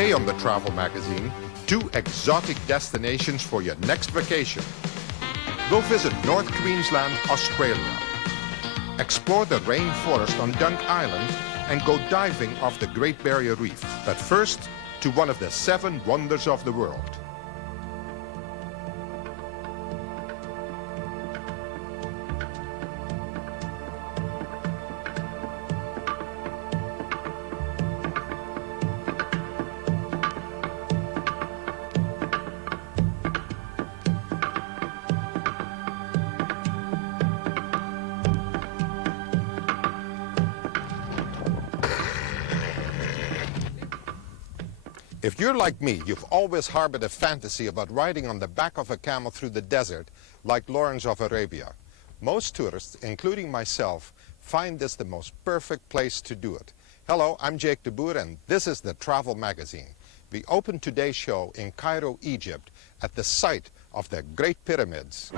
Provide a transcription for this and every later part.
Today on the Travel Magazine, 2 exotic destinations for your next vacation. We'll visit North Queensland, Australia. Explore the rainforest on Dunk Island and go diving off the Great Barrier Reef. But first, to one of the 7 wonders of the world. If you're like me, you've always harbored a fantasy about riding on the back of a camel through the desert, like Lawrence of Arabia. Most tourists, including myself, find this the most perfect place to do it. Hello, I'm Jake de Boer, and this is the Travel Magazine. We open today's show in Cairo, Egypt, at the site of the Great Pyramids.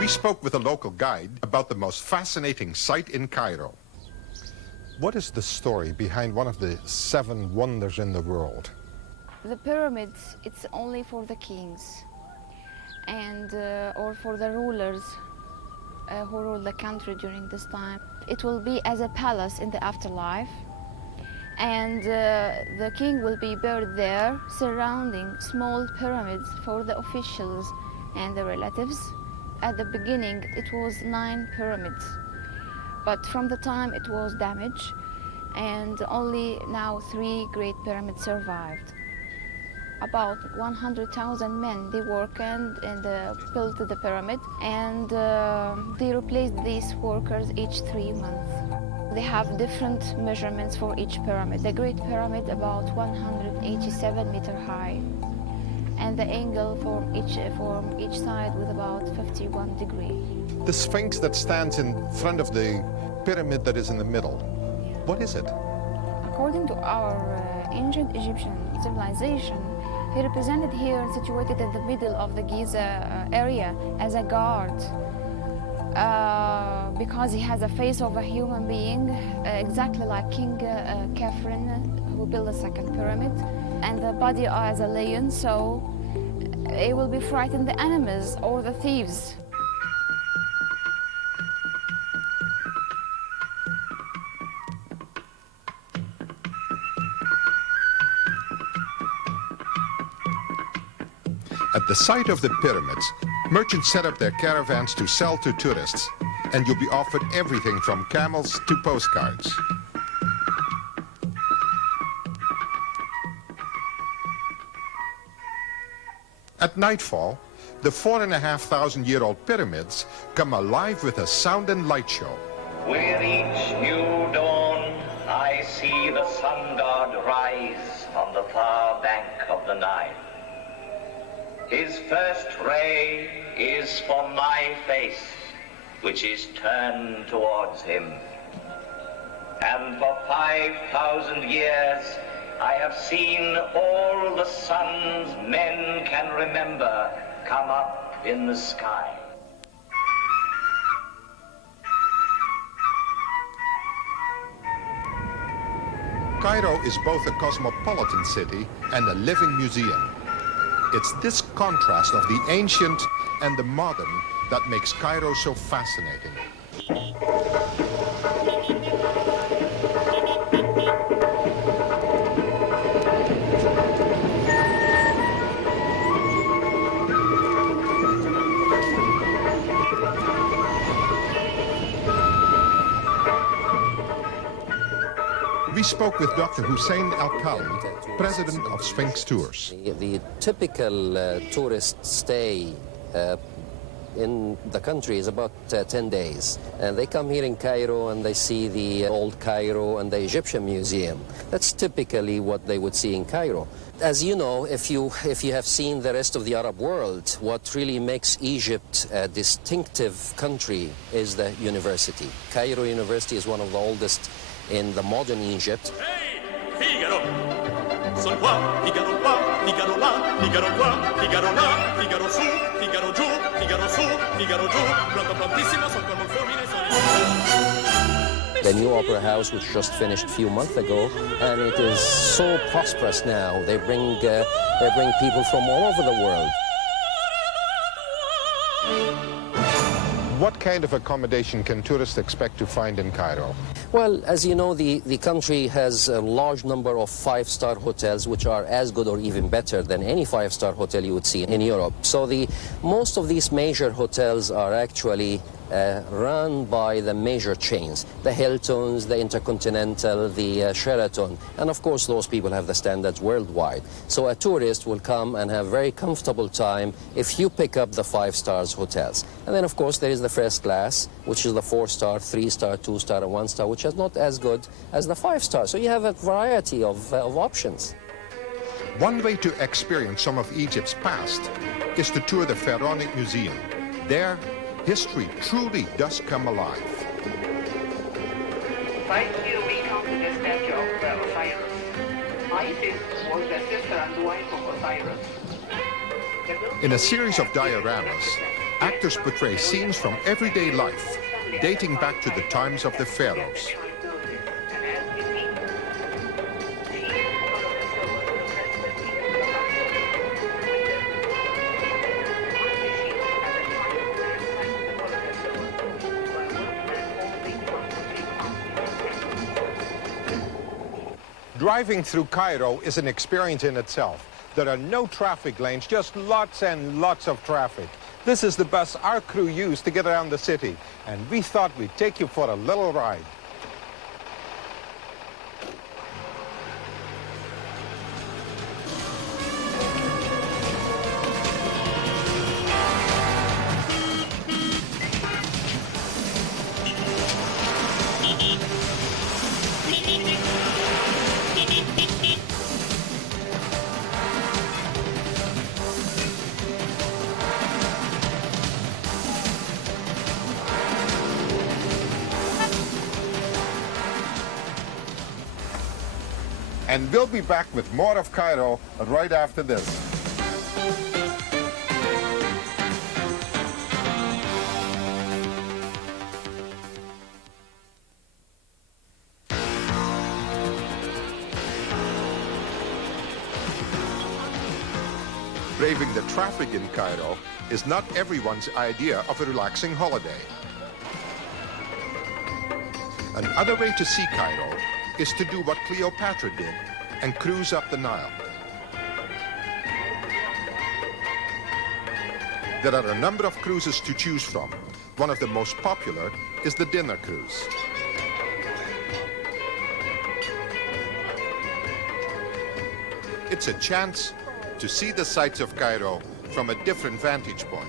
We spoke with a local guide about the most fascinating site in Cairo. What is the story behind one of the 7 wonders in the world? The pyramids, it's only for the kings and or for the rulers who rule the country during this time. It will be as a palace in the afterlife, and the king will be buried there, surrounding small pyramids for the officials and the relatives. At the beginning, it was 9 pyramids, but from the time it was damaged, and only now 3 great pyramids survived. About 100,000 men, they worked and built the pyramid, and they replaced these workers each 3 months. They have different measurements for each pyramid. The Great Pyramid about 187 meters high, and the angle from each side with about 51 degrees. The Sphinx that stands in front of the pyramid that is in the middle, what is it? According to our ancient Egyptian civilization, he represented here, situated in the middle of the Giza area, as a guard, because he has a face of a human being, exactly like King Khafre, who built the second pyramid, and the body as a lion, so it will be frighten the enemies or the thieves. At the site of the pyramids, merchants set up their caravans to sell to tourists, and you'll be offered everything from camels to postcards. At nightfall, the 4,500-year-old pyramids come alive with a sound and light show. With each new dawn, I see the sun god rise on the far bank of the Nile. His first ray is for my face, which is turned towards him. And for 5,000 years, I have seen all the suns men can remember come up in the sky. Cairo is both a cosmopolitan city and a living museum. It's this contrast of the ancient and the modern that makes Cairo so fascinating. We spoke with Dr. Hussein Al-Khali, president of Sphinx Tours. The typical tourist stay in the country is about 10 days. And they come here in Cairo and they see the old Cairo and the Egyptian Museum. That's typically what they would see in Cairo. As you know, if you have seen the rest of the Arab world, what really makes Egypt a distinctive country is the university. Cairo University is one of the oldest in the modern Egypt. Hey, Figaro! Sono qua, Figaro qua, Figaro là, Figaro qua, Figaro là, Figaro su, Figaro giù, Figaro su, Figaro giù, pronto prontissimo, sono come un fulmine, The new opera house, which just finished a few months ago, and it is so prosperous now. They bring people from all over the world. What kind of accommodation can tourists expect to find in Cairo? Well, as you know, the country has a large number of five-star hotels, which are as good or even better than any five-star hotel you would see in Europe. So most of these major hotels are actually run by the major chains, the Hiltons, the Intercontinental, the Sheraton, and of course those people have the standards worldwide. So a tourist will come and have a very comfortable time if you pick up the five-star hotels. And then of course there is the first class, which is the 4-star, 3-star, 2-star, and 1-star, which is not as good as the 5-star. So you have a variety of options. One way to experience some of Egypt's past is to tour the Pharaonic Museum. There, history truly does come alive. Right here we come to the statue of Osiris. Isis was the sister and wife of Osiris. In a series of dioramas, actors portray scenes from everyday life, dating back to the times of the pharaohs. Driving through Cairo is an experience in itself. There are no traffic lanes, just lots and lots of traffic. This is the bus our crew used to get around the city, and we thought we'd take you for a little ride. And we'll be back with more of Cairo right after this. Braving the traffic in Cairo is not everyone's idea of a relaxing holiday. Another way to see Cairo is to do what Cleopatra did and cruise up the Nile. There are a number of cruises to choose from. One of the most popular is the dinner cruise. It's a chance to see the sights of Cairo from a different vantage point.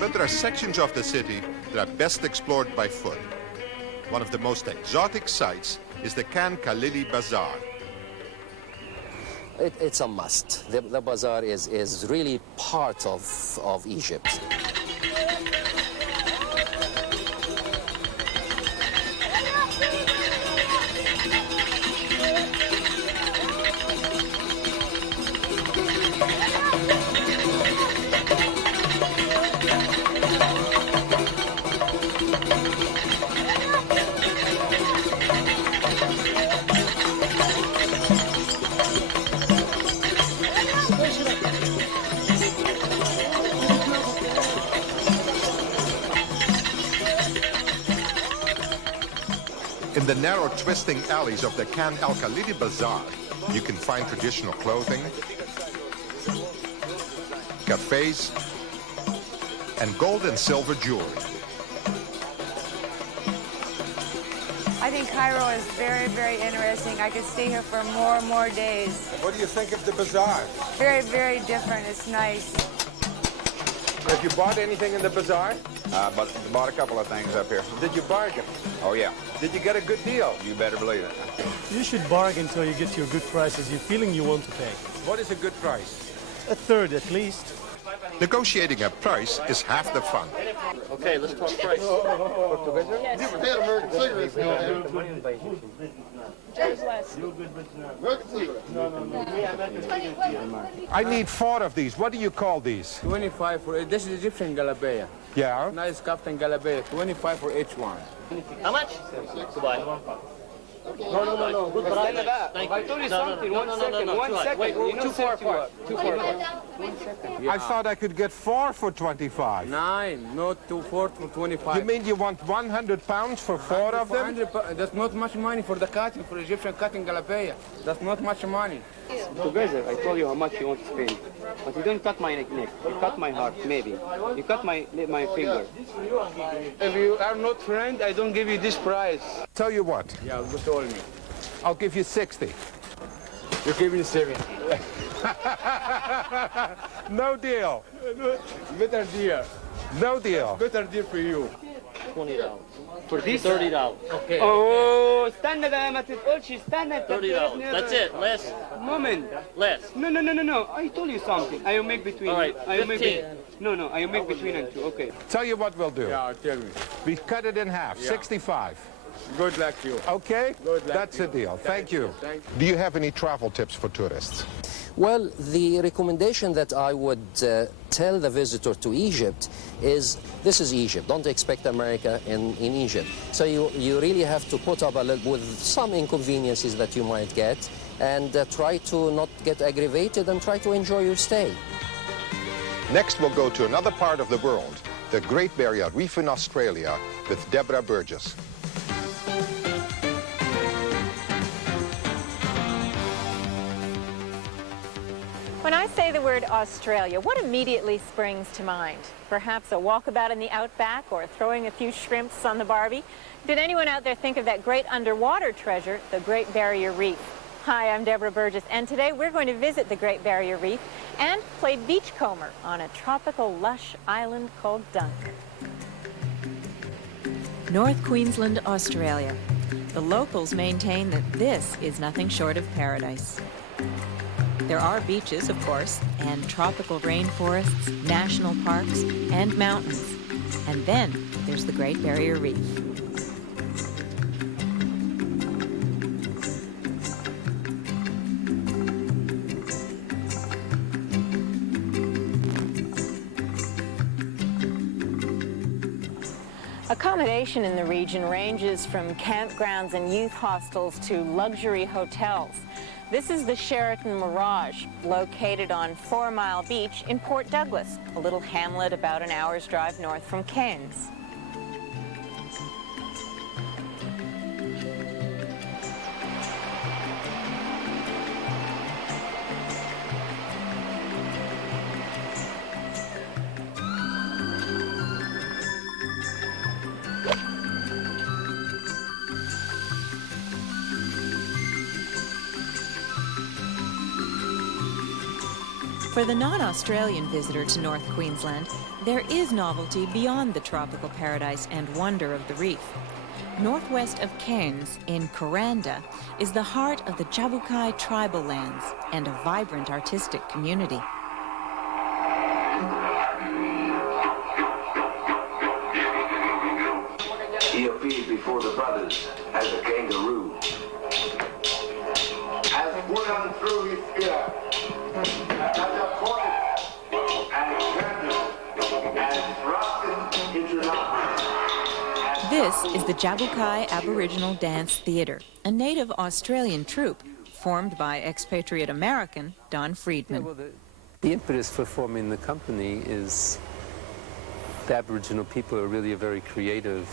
But there are sections of the city that are best explored by foot. One of the most exotic sights is the Khan Khalili Bazaar. It's a must. The bazaar is really part of Egypt. In the narrow twisting alleys of the Khan El Khalidi Bazaar, you can find traditional clothing, cafes, and gold and silver jewelry. I think Cairo is very, very interesting. I could stay here for more and more days. What do you think of the bazaar? Very, very different. It's nice. Have you bought anything in the bazaar? But bought a couple of things up here. Did you bargain? Oh, yeah. Did you get a good deal? You better believe it. You should bargain until you get your good prices you're feeling you want to pay. What is a good price? A third at least. Negotiating a price is half the fun. Okay, let's talk price. I need 4 of these. What do you call these? 25 for this is Egyptian Galabaya. Yeah. Nice Captain Galabaya. 25 for each one. How much? Goodbye. No. Good price. Thank you. I told you something. One second. Wait, too far apart. Too far apart. I thought I could get 4 for 25. 9, not 4 for 25. You mean you want 100 pounds for 4 of them? That's not much money for the cutting, for Egyptian cutting Galabaya. That's not much money. Together, I told you how much you want to spend. But you don't cut my neck. You cut my heart, maybe. You cut my finger. If you are not friend, I don't give you this price. Tell you what, Yeah, you told me. I'll give you 60. You give me 70. No deal. Better deal. No deal. Better deal for you. $20. For this? $30. Okay. Oh, استنى بقى ما تقولش استنى. $30. That's it. Less. Moment. Less. No. I told you something. I will make between. All right, I will make 15. No. I will make between and two. Okay. Tell you what we'll do. Yeah, tell me. We cut it in half, Yeah. 65. Good luck to you. Okay? Good luck That's to a you. deal. Thank you. Thank you. Do you have any travel tips for tourists? Well, the recommendation that I would tell the visitor to Egypt is, this is Egypt. Don't expect America in Egypt. So you really have to put up a little with some inconveniences that you might get, and try to not get aggravated and try to enjoy your stay. Next, we'll go to another part of the world, the Great Barrier Reef in Australia, with Deborah Burgess. When I say the word Australia, what immediately springs to mind? Perhaps a walkabout in the outback or throwing a few shrimps on the Barbie? Did anyone out there think of that great underwater treasure, the Great Barrier Reef? Hi, I'm Deborah Burgess, and today we're going to visit the Great Barrier Reef and play beachcomber on a tropical lush island called Dunk. North Queensland, Australia. The locals maintain that this is nothing short of paradise. There are beaches, of course, and tropical rainforests, national parks, and mountains. And then there's the Great Barrier Reef. Accommodation in the region ranges from campgrounds and youth hostels to luxury hotels. This is the Sheraton Mirage, located on 4 Mile Beach in Port Douglas, a little hamlet about an hour's drive north from Cairns. For the non-Australian visitor to North Queensland, there is novelty beyond the tropical paradise and wonder of the reef. Northwest of Cairns, in Kuranda, is the heart of the Jabukai tribal lands and a vibrant artistic community. He appeared before the brothers as a kangaroo. As put on through his ear, as a point, and turned it, and thrust it into life. This is the Jabukai Aboriginal Dance Theatre, a native Australian troupe formed by expatriate American Don Friedman. Yeah, well, the impetus for forming the company is the Aboriginal people are really a very creative,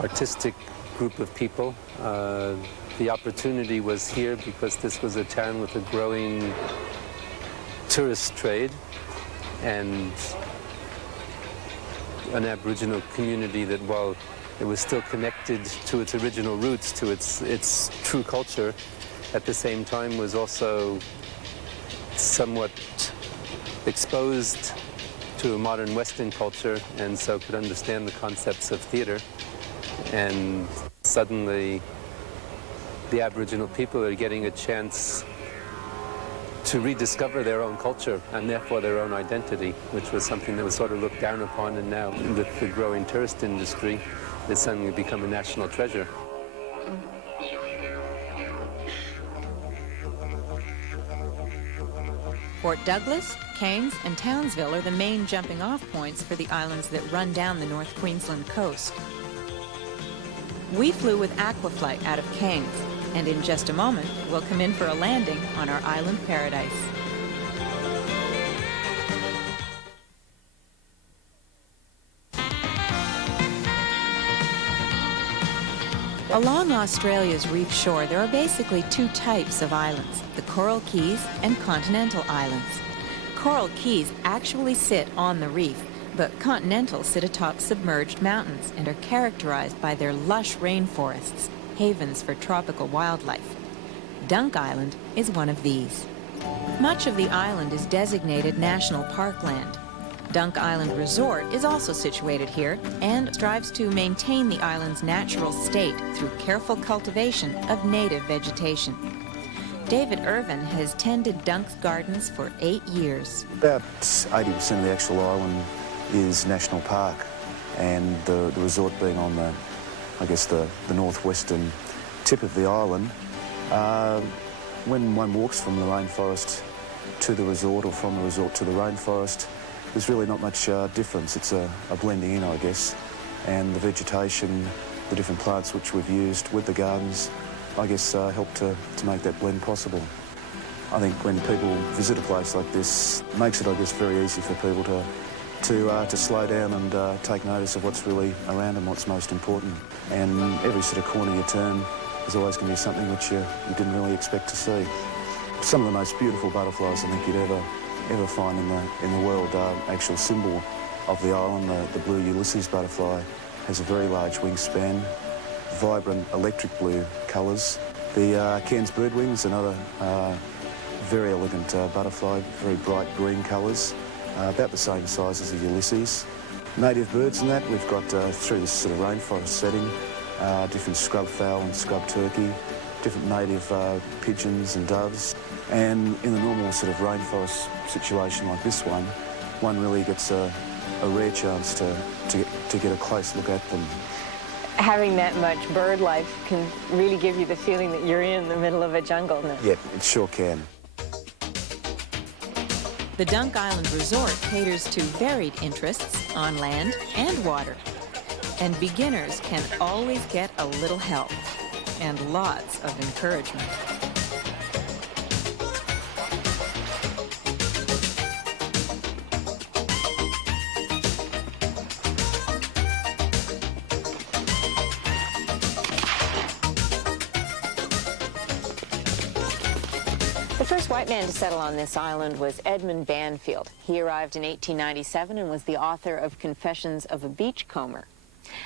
artistic group of people. The opportunity was here because this was a town with a growing tourist trade and an Aboriginal community that, while it was still connected to its original roots, to its true culture, at the same time was also somewhat exposed to a modern Western culture, and so could understand the concepts of theater. And suddenly the Aboriginal people are getting a chance to rediscover their own culture and therefore their own identity, which was something that was sort of looked down upon, and now with the growing tourist industry, it's suddenly become a national treasure. Port Douglas, Cairns and Townsville are the main jumping-off points for the islands that run down the North Queensland coast. We flew with Aquaflight out of Cairns, and in just a moment, we'll come in for a landing on our island paradise. Along Australia's reef shore, there are basically two types of islands, the Coral Keys and Continental Islands. Coral Keys actually sit on the reef, but Continental sit atop submerged mountains and are characterized by their lush rainforests, havens for tropical wildlife. Dunk Island is one of these. Much of the island is designated national parkland. Dunk Island Resort is also situated here and strives to maintain the island's natural state through careful cultivation of native vegetation. David Irvin has tended Dunk's gardens for 8 years. About 80% of the actual island is national park, and the resort being on the, I guess, the northwestern tip of the island. When one walks from the rainforest to the resort or from the resort to the rainforest, there's really not much difference. It's a blending in, I guess, and the vegetation, the different plants which we've used with the gardens, I guess, help to make that blend possible. I think when people visit a place like this, it makes it, I guess, very easy for people to slow down and take notice of what's really around and what's most important. And every sort of corner you turn, there's always going to be something which you didn't really expect to see. Some of the most beautiful butterflies I think you'd ever find in the world. Actual symbol of the island, the blue Ulysses butterfly, has a very large wingspan, vibrant electric blue colours. The Cairns birdwing's another very elegant butterfly, very bright green colours, about the same size as the Ulysses. Native birds in that, we've got through this sort of rainforest setting, different scrub fowl and scrub turkey, different native pigeons and doves. And in the normal sort of rainforest situation like this one really gets a rare chance to get a close look at them. Having that much bird life can really give you the feeling that you're in the middle of a jungle. Yeah, it sure can. The Dunk Island Resort caters to varied interests on land and water. And beginners can always get a little help and lots of encouragement. The first white man to settle on this island was Edmund Banfield. He arrived in 1897 and was the author of Confessions of a Beachcomber.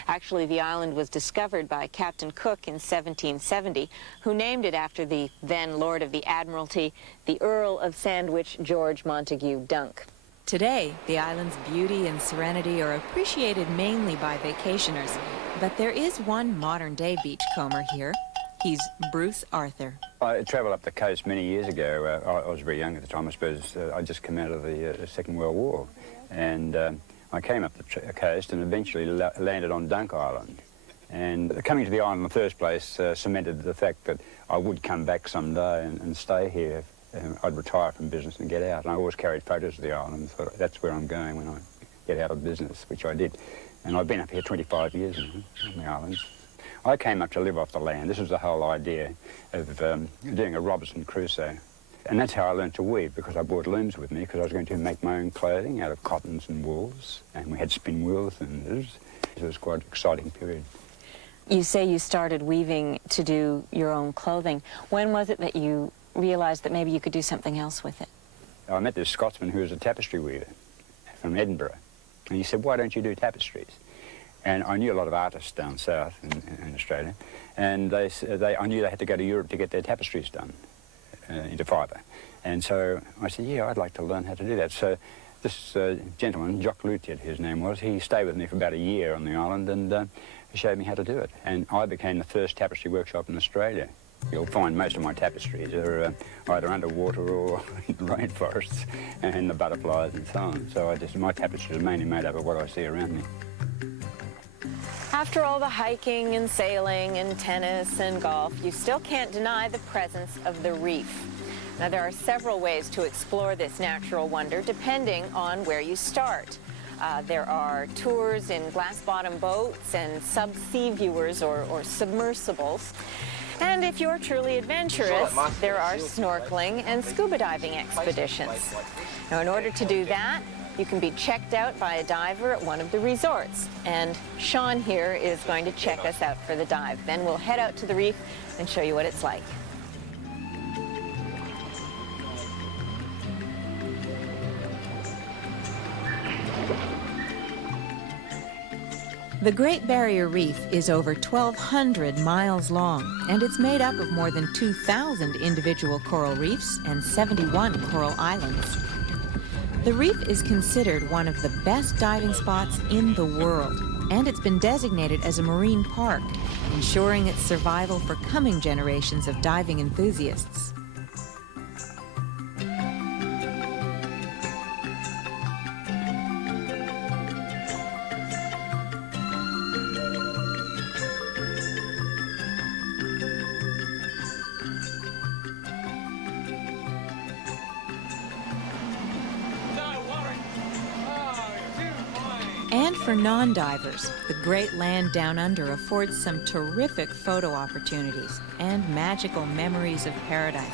Actually, the island was discovered by Captain Cook in 1770, who named it after the then Lord of the Admiralty, the Earl of Sandwich, George Montague Dunk. Today, the island's beauty and serenity are appreciated mainly by vacationers, but there is one modern-day beachcomber here. He's Bruce Arthur. I travelled up the coast many years ago. I was very young at the time, I suppose. I'd just come out of the Second World War. And I came up the coast and eventually landed on Dunk Island. And coming to the island in the first place cemented the fact that I would come back someday and stay here. I'd retire from business and get out. And I always carried photos of the island and thought, that's where I'm going when I get out of business, which I did. And I've been up here 25 years now on the islands. I came up to live off the land. This was the whole idea of doing a Robinson Crusoe. And that's how I learned to weave, because I brought looms with me, because I was going to make my own clothing out of cottons and wools. And we had spin wheels, and it was quite an exciting period. You say you started weaving to do your own clothing. When was it that you realized that maybe you could do something else with it? I met this Scotsman who was a tapestry weaver from Edinburgh, and he said, why don't you do tapestries? And I knew a lot of artists down south in Australia, and I knew they had to go to Europe to get their tapestries done into fibre. And so I said, yeah, I'd like to learn how to do that. So this gentleman, Jock Lutiet, his name was, he stayed with me for about a year on the island and showed me how to do it. And I became the first tapestry workshop in Australia. You'll find most of my tapestries are either underwater or in rainforests and the butterflies and so on. So my tapestries are mainly made up of what I see around me. After all the hiking and sailing and tennis and golf, you still can't deny the presence of the reef. Now, there are several ways to explore this natural wonder depending on where you start. There are tours in glass-bottom boats and sub-sea viewers or submersibles. And if you're truly adventurous, there are snorkeling and scuba diving expeditions. Now, in order to do that, you can be checked out by a diver at one of the resorts. And Sean here is going to check us out for the dive. Then we'll head out to the reef and show you what it's like. The Great Barrier Reef is over 1,200 miles long, and it's made up of more than 2,000 individual coral reefs and 71 coral islands. The reef is considered one of the best diving spots in the world, and it's been designated as a marine park, ensuring its survival for coming generations of diving enthusiasts. And for non-divers, the great land down under affords some terrific photo opportunities and magical memories of paradise.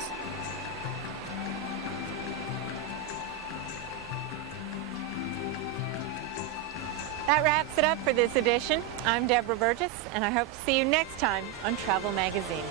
That wraps it up for this edition. I'm Deborah Burgess, and I hope to see you next time on Travel Magazine.